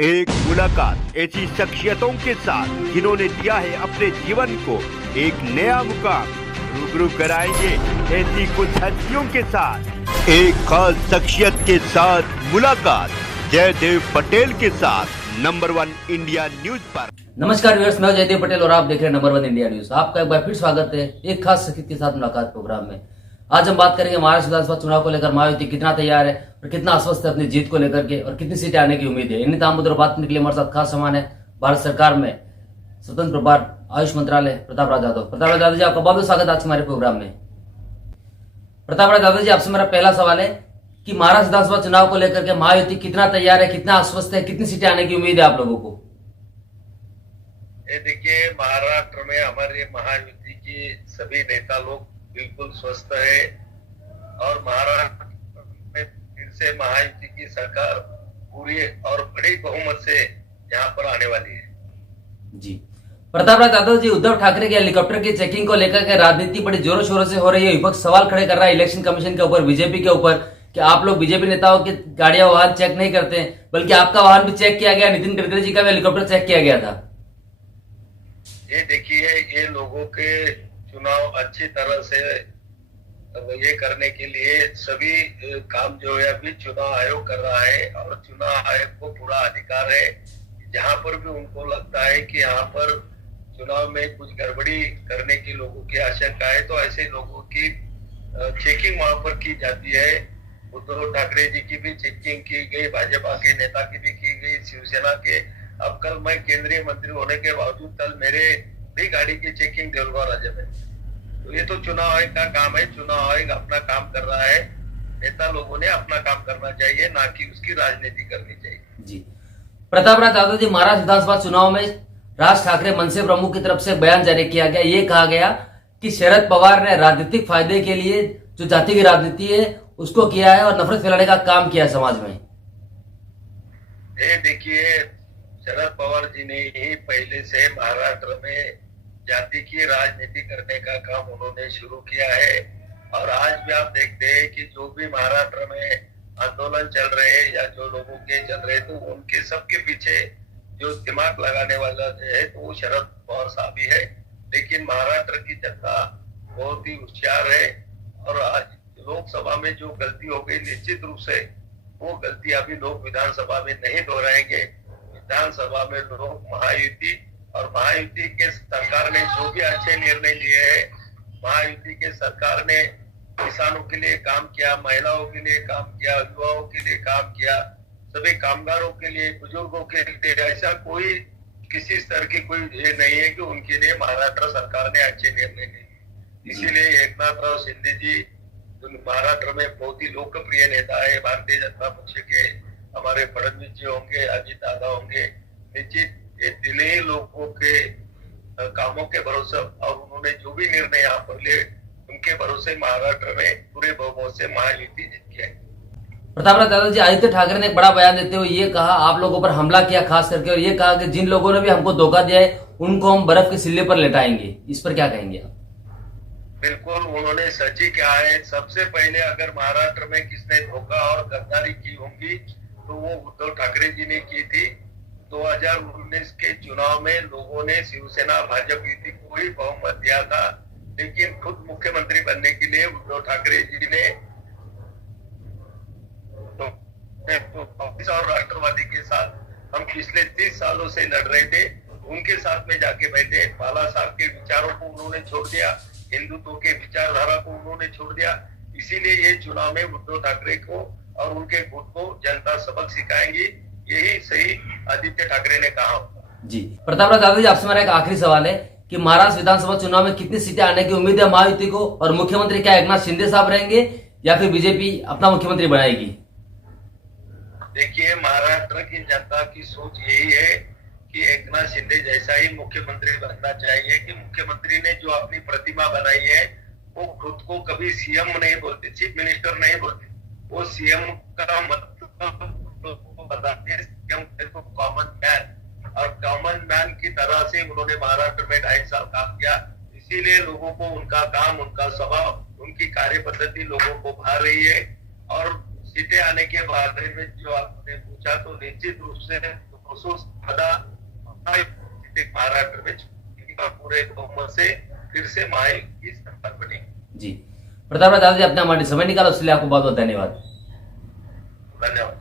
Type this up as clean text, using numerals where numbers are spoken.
एक मुलाकात ऐसी शख्सियतों के साथ जिन्होंने दिया है अपने जीवन को एक नया मुकाम। रूबरू कराएंगे ऐसी कुछ हस्तियों के साथ एक खास शख्सियत के साथ मुलाकात जयदेव पटेल के साथ नंबर 1 इंडिया न्यूज पर। नमस्कार व्यूअर्स, मैं जयदेव पटेल और आप देख रहे हैं नंबर 1 इंडिया न्यूज। आपका एक बार फिर स्वागत है एक खास शख्सियत के साथ मुलाकात प्रोग्राम में। आज हम बात करेंगे महाराष्ट्र विधानसभा चुनाव को लेकर मायावती कितना तैयार है और कितना आश्वस्त है अपनी जीत को लेकर के और कितनी सीटें आने की उम्मीद है। इन तमाम मुद्दों पर बात करने के लिए हमारे साथ खास मेहमान है भारत सरकार में स्वतंत्र प्रभार आयुष मंत्रालय प्रताप राज यादव। प्रताप राज यादव जी, आपका बहुत बहुत स्वागत है आज हमारे प्रोग्राम में। प्रताप राज यादव जी, आपसे मेरा पहला सवाल है कि महाराष्ट्र विधानसभा चुनाव को लेकर के मायावती कितना तैयार है, कितना आश्वस्त है, कितनी सीटें आने की उम्मीद है आप लोगों को? ये देखिए, महाराष्ट्र में हमारे महायुति की सभी नेता लोग बिल्कुल स्वस्थ है और महाराष्ट्र में फिर से महायुति की सरकार पूरी और बड़ी बहुमत से यहाँ पर आने वाली है। जी प्रताप राज यादव जी, उद्धव ठाकरे के हेलीकॉप्टर की चेकिंग को लेकर के राजनीति बड़ी जोरों शोरों से हो रही है। विपक्ष सवाल खड़े कर रहा है इलेक्शन कमीशन के ऊपर, बीजेपी के ऊपर कि आप लोग बीजेपी नेताओं की गाड़ियां वाहन चेक नहीं करते, बल्कि आपका वाहन भी चेक किया गया, नितिन गडकरी जी का भी हेलीकॉप्टर चेक किया गया था। ये देखिए, ये लोगों के चुनाव अच्छी तरह से ये करने के लिए सभी काम जो है अभी चुनाव आयोग कर रहा है और चुनाव आयोग को पूरा अधिकार है। जहां पर भी उनको लगता है कि यहाँ पर चुनाव में कुछ गड़बड़ी करने की लोगों की आशंका है तो ऐसे लोगों की चेकिंग वहां पर की जाती है। उद्धव ठाकरे जी की भी चेकिंग की गई, भाजपा के नेता की भी की गई, शिवसेना के। अब कल मैं केंद्रीय मंत्री होने के बावजूद कल मेरे भी गाड़ी की चेकिंग देवगा राज्य में। तो ये तो चुनाव आयोग का काम है, चुनाव आयोग अपना काम कर रहा है। नेता लोगों ने अपना काम करना चाहिए, ना कि उसकी राजनीति करनी चाहिए। जी प्रताप राज यादव जी, महाराष्ट्र विधानसभा चुनाव में राज ठाकरे मनसे प्रमुख की तरफ से बयान जारी किया गया। ये कहा गया कि शरद पवार ने राजनीतिक फायदे के लिए जो जाति की राजनीति है उसको किया है और नफरत फैलाने का काम किया है समाज में। ये देखिए, शरद पवार जी ने ही पहले से महाराष्ट्र में जाति की राजनीति करने का काम उन्होंने शुरू किया है। और आज भी आप देखते हैं कि जो भी महाराष्ट्र में आंदोलन चल रहे हैं या जो लोगों के चल रहे तो उनके सबके पीछे जो दिमाग लगाने वाला है तो वो शरद पवार साहब ही है। लेकिन महाराष्ट्र की जनता बहुत ही होशियार है और आज लोकसभा में जो गलती हो गई निश्चित रूप से वो गलती अभी लोग विधानसभा में नहीं दोहराएंगे। विधानसभा में लोग महायुति और महायुति के सरकार ने जो भी अच्छे निर्णय लिए हैं, महायुति के सरकार ने किसानों के लिए काम किया, महिलाओं के लिए काम किया, युवाओं के लिए काम किया, सभी कामगारों के लिए, बुजुर्गों के लिए, ऐसा कोई किसी स्तर की कोई ये नहीं है कि उनके लिए महाराष्ट्र सरकार ने अच्छे निर्णय लिए। इसीलिए एकनाथ शिंदे जी महाराष्ट्र में बहुत ही लोकप्रिय नेता है। भारतीय जनता पक्ष के हमारे फडणवीस जी होंगे, अजित दादा होंगे, निश्चित ये दिल्ली लोगों के कामों के भरोसे और उन्होंने जो भी निर्णय यहाँ पर लिए उनके भरोसे महाराष्ट्र में पूरे बहुमत से महायुति जीत गया है। प्रताप राज यादव जी, आदित्य ठाकरे ने एक बड़ा बयान देते हुए ये कहा आप लोगों पर हमला किया खास करके, और ये कहा कि जिन लोगों ने भी हमको धोखा दिया है उनको हम बर्फ के सिल्ले पर लेटाएंगे। इस पर क्या कहेंगे आप? बिल्कुल, उन्होंने सच ही कहा है। सबसे पहले अगर महाराष्ट्र में किसने धोखा और गद्दारी की होंगी तो वो उद्धव ठाकरे जी ने की थी। 2019 के चुनाव में लोगों ने शिवसेना भाजपा युति को ही बहुमत दिया था, लेकिन खुद मुख्यमंत्री बनने के लिए उद्धव ठाकरे जी ने कांग्रेस और राष्ट्रवादी के साथ हम पिछले 30 सालों से लड़ रहे थे, उनके साथ में जाके बैठे। बाला साहब के विचारों को उन्होंने छोड़ दिया, हिंदुत्व के विचारधारा को उन्होंने छोड़ दिया। इसीलिए ये चुनाव में उद्धव ठाकरे को और उनके गुट को जनता सबक सिखाएंगी, यही सही आदित्य ठाकरे ने कहा। जी प्रताप राज यादव जी, आपसे मेरा एक आखिरी सवाल है कि महाराष्ट्र विधानसभा चुनाव में कितनी सीटें आने की उम्मीद है महायुति को, और मुख्यमंत्री क्या एकनाथ शिंदे साहब रहेंगे या फिर बीजेपी अपना मुख्यमंत्री बनाएगी? देखिए, महाराष्ट्र की जनता की सोच यही है कि एकनाथ शिंदे जैसा ही मुख्यमंत्री बनना चाहिए। कि मुख्यमंत्री ने जो अपनी प्रतिमा बनाई है वो खुद को कभी सीएम नहीं बोलते, चीफ मिनिस्टर नहीं बोलते, वो सीएम का मतलब बताते हैं कॉमन मैन, और कॉमन मैन की तरह से उन्होंने महाराष्ट्र में 2.5 साल काम किया। इसीलिए लोगों को उनका काम, उनका स्वभाव, उनकी कार्य पद्धति लोगों को भा रही है। और सीटें आने के बारे में जो आपने पूछा तो निश्चित रूप से 200 से ज्यादा महाराष्ट्र में पूरे बहुमत से फिर से महायुति की सरकार बनी। जी, प्रताप राज यादव जी, आपने हमारे समय निकाला, उसके लिए आपको बहुत बहुत धन्यवाद। धन्यवाद।